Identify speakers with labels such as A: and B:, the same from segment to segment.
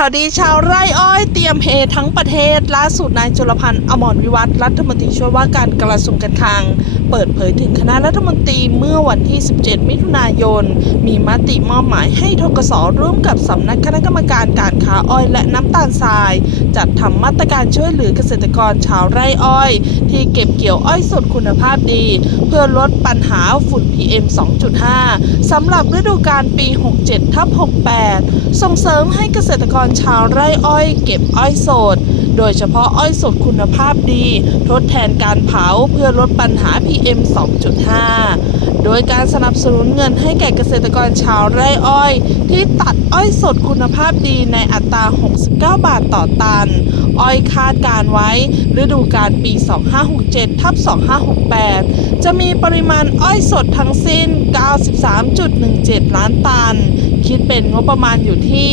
A: ข่าวดีชาวไร่อ้อยเตรียมเฮทั้งประเทศล่าสุดนายจุลพันธ์อมรวิวัฒรัฐมนตรีช่วยว่าการกระทรวงการคลัง เปิดเผยถึงคณะรัฐมนตรีเมื่อวันที่ 17 มิถุนายน มีมติมอบหมายให้ทกสร่วมกับสำนักคณะกรรมการการค้าอ้อยและน้ำตาลทราย จัดทำมาตรการช่วยเหลือเกษตรกรชาวไร่อ้อย ที่เก็บเกี่ยวอ้อยสดคุณภาพดี เพื่อลดปัญหาฝุ่น PM 2.5 สำหรับฤดูกาลปี 67ทับ68 ส่งเสริมให้เกษตรกรชาวไร่อ้อยเก็บอ้อยสด โดยเฉพาะอ้อยสดคุณภาพดี ทดแทนการเผาเพื่อลดปัญหา PM 2.5 โดยการสนับสนุนเงินให้แก่เกษตรกรชาวไร่อ้อย ที่ตัดอ้อยสดคุณภาพดีในอัตรา 69 บาทต่อตัน อ้อยคาดการไว้ ฤดูกาลปี 2567ทับ2568 จะมีปริมาณอ้อยสดทั้งสิ้น 93.17 ล้านตัน คิดเป็นงบประมาณอยู่ที่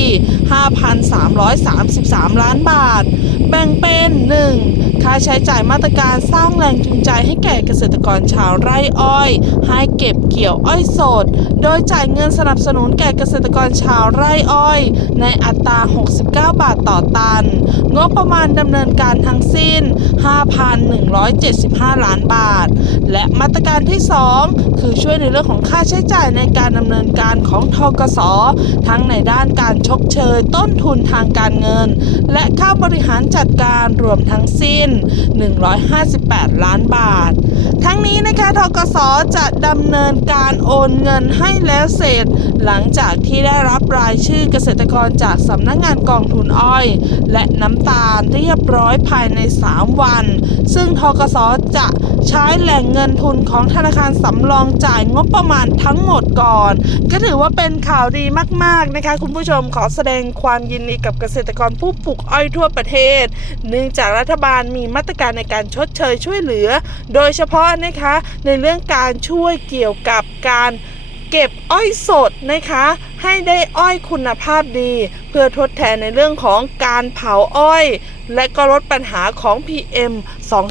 A: 5,333 ล้านบาท แบ่งเป็น 1. ค่าใช้จ่ายมาตรการสร้างแรงจูงใจให้แก่เกษตรกรชาวไร่อ้อย ให้เก็บเกี่ยวอ้อยสด โดยจ่ายเงินสนับสนุนแก่เกษตรกรชาวไร่อ้อย ในอัตรา 69 บาทต่อตัน งบประมาณดำเนินการทั้งสิ้น 5,175 ล้านบาท และมาตรการที่ 2 คือช่วยในเรื่องของค่าใช้จ่ายในการดำเนินการของทกสทั้งในด้านการชกเชยต้นทุนทางการเงิน และค่าบริหารจัดการรวมทั้งสิ้น 158 ล้านบาท ทั้งนี้นะคะทกสจะดำเนินการโอนเงินให้แล้วเสร็จ หลังจากที่ได้รับรายชื่อเกษตรกรจากสำนักงงานกองทุนอ้อย และน้ำตาลเรียบร้อยภายใน 3 วัน ซึ่งทกสจะใช้แหล่งเงินทุนของธนาคารสำรองจ่ายงบประมาณทั้งหมดก่อน ก็ถือว่าเป็นข่าวดีมากๆนะคะคุณผู้ชมขอแสดงความยินดีกับเกษตรกรผู้ปลูกอ้อยทั่วประเทศ เนื่องจากรัฐบาลมีมาตรการในการชดเชยช่วยเหลือ โดยเฉพาะนะคะในเรื่องการช่วยเกี่ยวกับการเก็บอ้อยสดนะคะ ให้ได้อ้อยคุณภาพดี เพื่อทดแทนในเรื่องของการเผาอ้อย และก็ลดปัญหาของ PM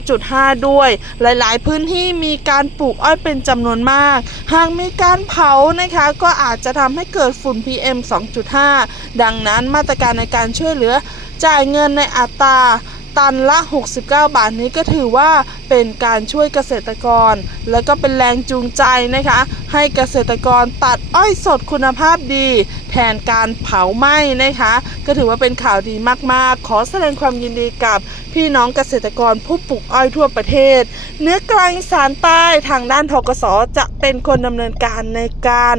A: 2.5 ด้วย หลาย ๆ พื้นที่มีการปลูกอ้อยเป็นจำนวนมาก หากมีการเผานะคะก็อาจจะทำให้เกิดฝุ่น PM 2.5 ดังนั้นมาตรการในการช่วยเหลือจ่ายเงินในอัตรา ตันละ 69 บาทนี้ก็ถือว่าเป็นการช่วยเกษตรกร และก็เป็นแรงจูงใจนะคะ ให้เกษตรกรตัดอ้อยสดคุณภาพดี แทนการเผาไหม้นะคะ ก็ถือว่าเป็นข่าวดีมากๆ ขอแสดงความยินดีกับพี่น้องเกษตรกรผู้ปลูกอ้อยทั่วประเทศ เนื้อกลางสานใต้ทางด้านทกสจะเป็นคนดำเนินการในการ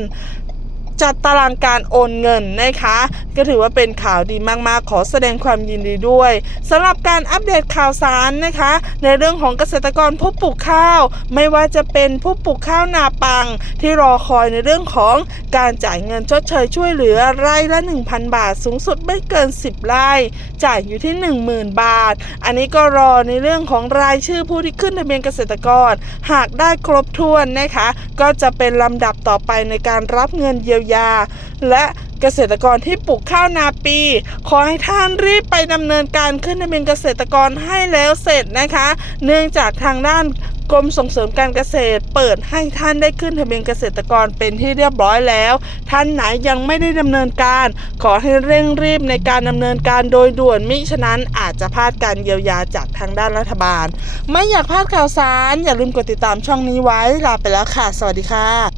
A: จัดตารางการโอนเงินนะคะ ก็ถือว่าเป็นข่าวดีมากๆ ขอแสดงความยินดีด้วยสำหรับการอัปเดตข่าวสารนะคะ ในเรื่องของเกษตรกรผู้ปลูกข้าว ไม่ว่าจะเป็นผู้ปลูกข้าวนาปัง ที่รอคอยในเรื่องของการจ่ายเงินชดเชยช่วยเหลือไร่ละ 1,000 บาท สูงสุดไม่เกิน 10 ไร่ จ่ายอยู่ที่ 10,000 บาท อันนี้ก็รอในเรื่องของรายชื่อผู้ที่ขึ้นทะเบียนเกษตรกร หากได้ครบถ้วนนะคะ ก็จะเป็นลำดับต่อไปในการรับเงินเยียวยาและเกษตรกรที่ปลูกข้าวนาปี ขอให้ท่านรีบไปดำเนินการขึ้นทะเบียนเกษตรกรให้แล้วเสร็จนะคะ เนื่องจากทางด้านกรมส่งเสริมการเกษตร เปิดให้ท่านได้ขึ้นทะเบียนเกษตรกรเป็นที่เรียบร้อยแล้ว ท่านไหนยังไม่ได้ดำเนินการ ขอให้เร่งรีบในการดำเนินการโดยด่วนมิฉะนั้นอาจจะพลาดการเยียวยาจากทางด้านรัฐบาล ไม่อยากพลาดข่าวสาร อย่าลืมกดติดตามช่องนี้ไว้ลาไปแล้วค่ะ สวัสดีค่ะ